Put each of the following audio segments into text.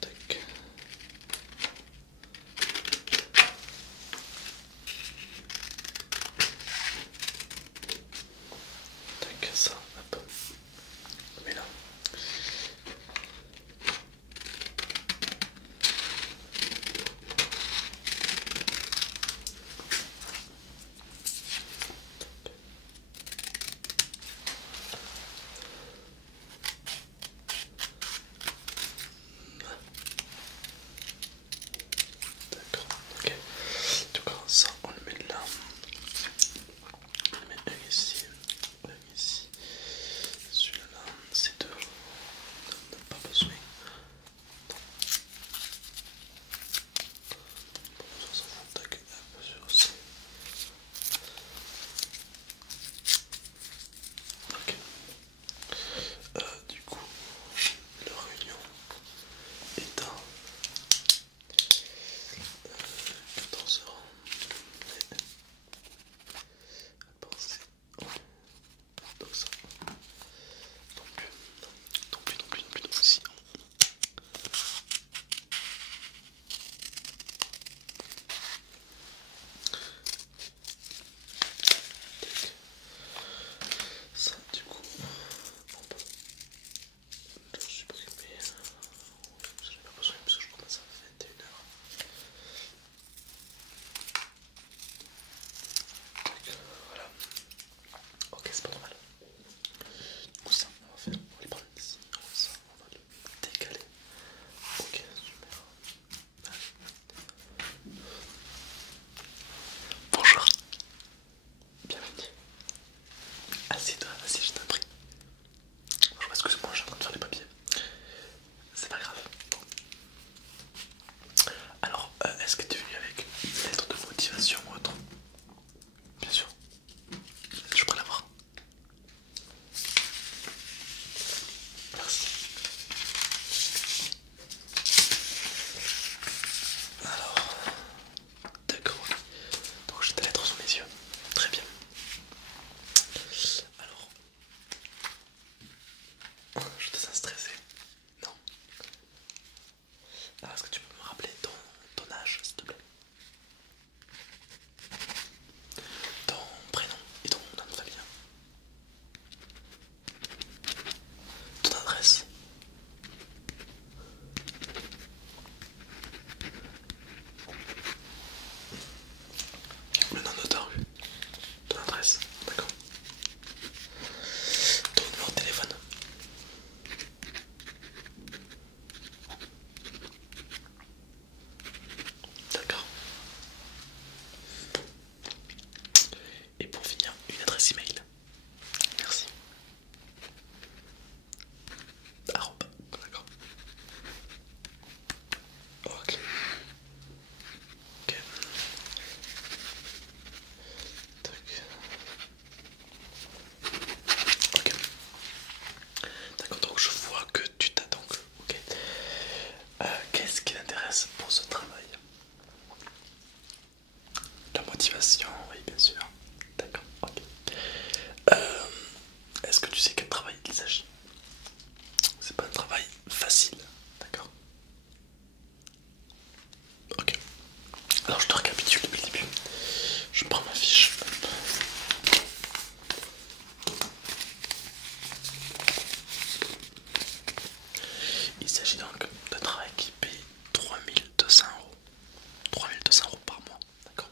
Tac. Tac, ça, hop. On met là. D'accord, ok. Du coup, ça, on le met là. On le met un ici, un ici. Celui-là, c'est deux. On n'a pas besoin. Bon, ça, on s'en fout. Tac, hop, celui aussi. Ok. Du coup, la réunion est à 14h. Donc ça, non plus, non plus, non plus, non plus, non plus, si. Ça, du coup, on peut le supprimer. J'en ai pas besoin parce que je commence à 21h. Voilà. Ok, c'est pas normal. Du coup, ça, on va faire. On va les prendre ici. Ça, on va le décaler. Ok, super. Bonjour. Bienvenue. Assieds-toi, vas-y, je t'en prie. Bonjour, excuse-moi, je suis en train de faire les papiers. C'est pas grave. Bon. Alors, est-ce que tu es venu avec une lettre de motivation ou autre? Bien sûr. Je pourrais l'avoir. Merci. Alors, d'accord. Donc j'ai ta lettre sous mes yeux. Très bien. Alors, je te sens stressé. Non. Alors, est-ce que tu peux me rappeler ton âge, s'il te plaît? Ton prénom et ton nom de famille. Ton adresse. Le nom de ta rue. Ton adresse. D'accord. Ton numéro de téléphone. D'accord. Et pour finir, une adresse email. Merci. Arroba. D'accord. Ok. Ok. Tac. Ok. D'accord, donc je vois que tu t'as donc. Ok. Qu'est-ce qui t'intéresse pour ce travail? La motivation, oui, bien sûr. D'accord, ok. Est-ce que tu sais quel travail il s'agit? C'est pas un travail facile, d'accord? Ok. Alors je te récapitule depuis le début. Je prends ma fiche. Hop. Il s'agit donc d'un travail qui paye 3200 euros. 3200 euros par mois, d'accord?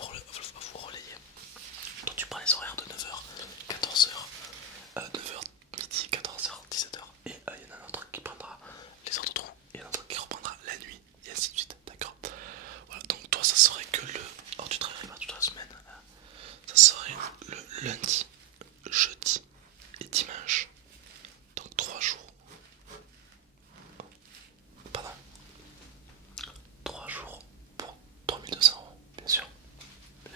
vous relayer. Donc tu prends les horaires de 9h, 14h, 9h, midi, 14h, 17h. Et il y en a un autre qui prendra les heures de trou et un autre qui reprendra la nuit et ainsi de suite. D'accord. Voilà, donc toi ça serait que le... Alors tu travaillerais pas toute la semaine. Ça serait le lundi, jeudi et dimanche. Donc 3 jours. Pardon. 3 jours pour 3200 €, bien sûr. Bien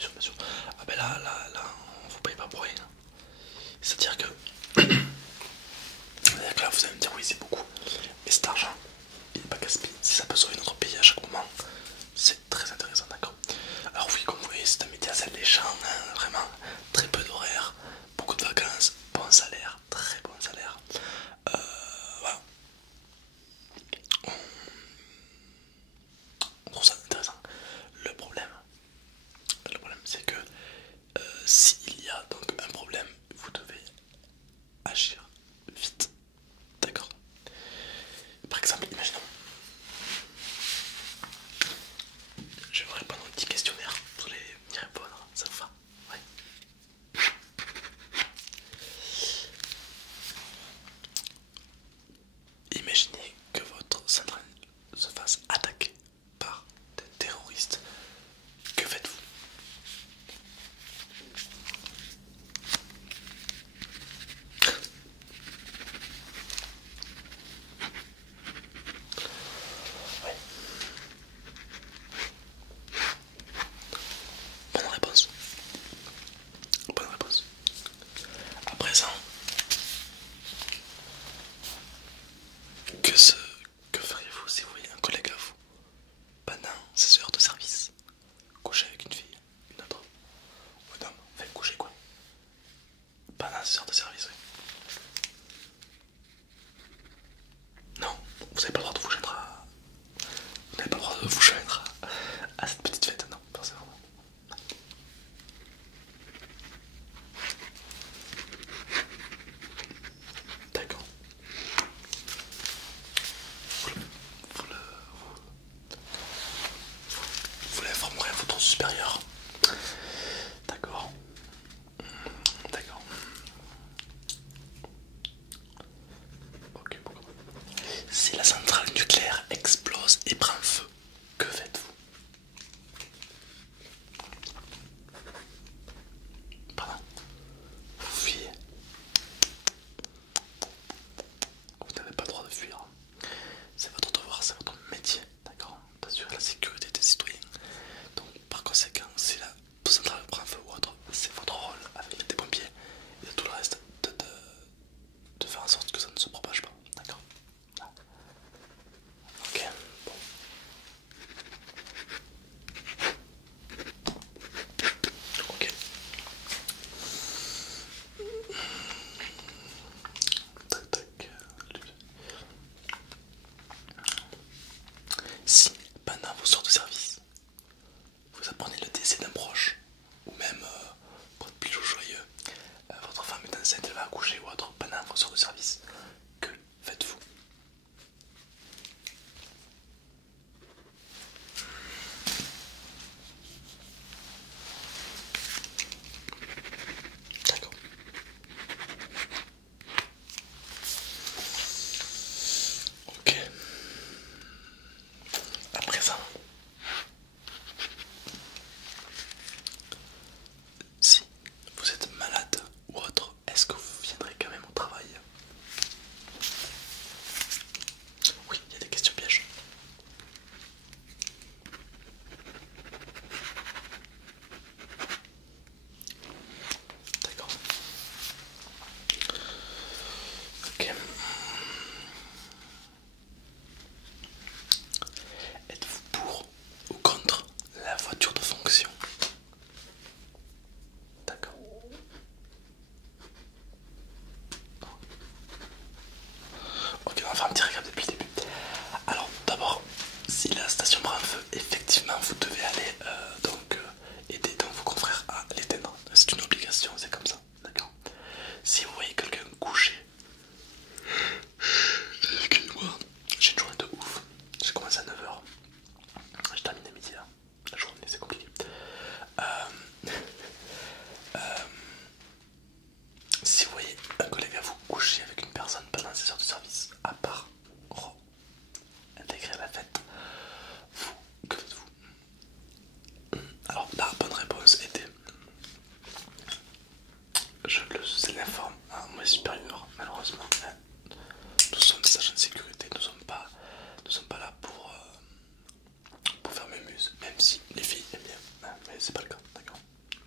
même si les filles aiment bien, mais c'est pas le cas, d'accord.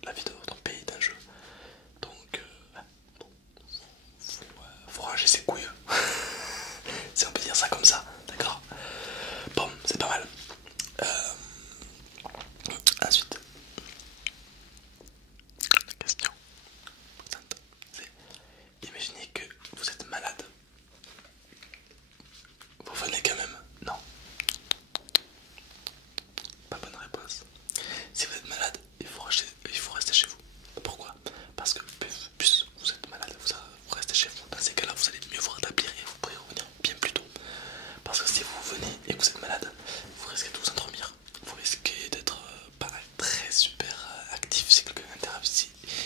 La vie de votre pays est un jeu, donc bon, faut ranger ses couilles, si on peut dire ça comme ça, d'accord. Bon, c'est pas mal. Ensuite, la question présente, c'est imaginez que vous êtes malade. Vous venez quand même? Non, pas bonne réponse. Si vous êtes malade, il faut rester chez vous. Pourquoi? Parce que plus vous êtes malade, vous restez chez vous. Dans ces cas-là, vous allez mieux vous rétablir et vous pourrez revenir bien plus tôt. Parce que si vous venez et que vous êtes malade, vous risquez de vous endormir. Vous risquez d'être pas très super actif si quelqu'un intervient.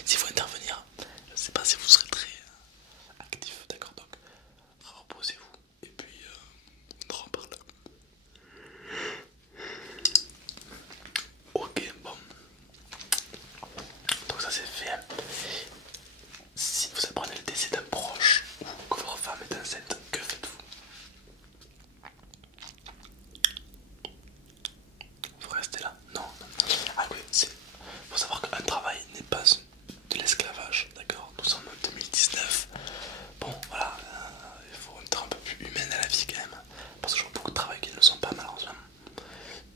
Si vous intervenir, je ne sais pas si vous serez très actif, d'accord. Donc reposez-vous et puis on en reparle. Ok, bon. Donc ça c'est fait. Si vous apprenez le décès d'un proche ou que votre femme est enceinte, que faites-vous? Vous restez là? Non, non. Ah oui, faut savoir qu'un travail n'est pas de l'esclavage, d'accord? Nous sommes en 2019. Bon, voilà, il faut être un peu plus humain à la vie quand même. Parce que je vois beaucoup de travail qui ne le sont pas malheureusement.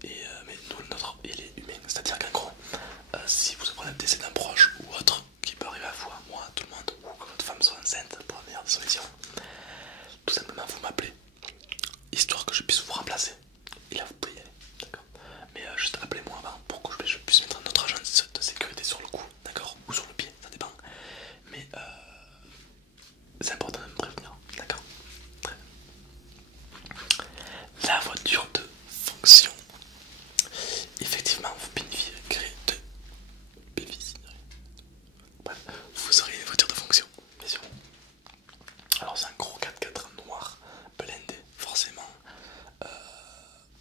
Mais nous, le nôtre, il est humain. C'est-à-dire qu'en gros, si vous apprenez le décès d'un proche ou autre qui peut arriver à vous, à moi, à tout le monde, ou que votre femme soit enceinte pour la meilleure des solutions, tout simplement vous m'appelez, histoire que je puisse vous remplacer. Et là vous pouvez y aller, d'accord. Mais juste appelez-moi avant pour que je puisse mettre notre agent de sécurité sur le cou, d'accord, ou sur le pied, ça dépend. Mais c'est important de me prévenir, d'accord. Très bien. La voiture de fonction. Effectivement, vous bénéficierez de bénéficierez. Bref, vous aurez une voiture de fonction, bien sûr. Alors c'est un gros 4x4 noir, blindé, forcément,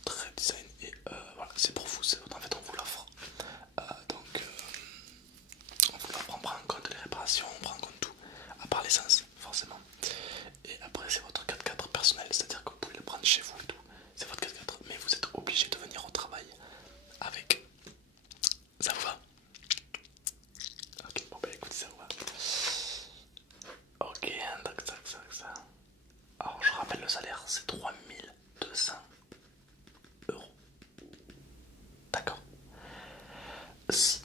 très design et voilà, c'est pour vous, en fait on vous l'offre. Donc on vous l'offre, on prend en compte les réparations, on prend en compte tout, à part l'essence, forcément. Et après c'est votre 4x4 personnel, c'est-à-dire que vous pouvez le prendre chez vous et tout, c'est votre 4x4, mais vous êtes obligé de venir au travail avec. Ça vous va? Ok, bon bah écoute, ça vous va. Ok, donc ça. Alors je rappelle le salaire, c'est 3200 euros. D'accord. Si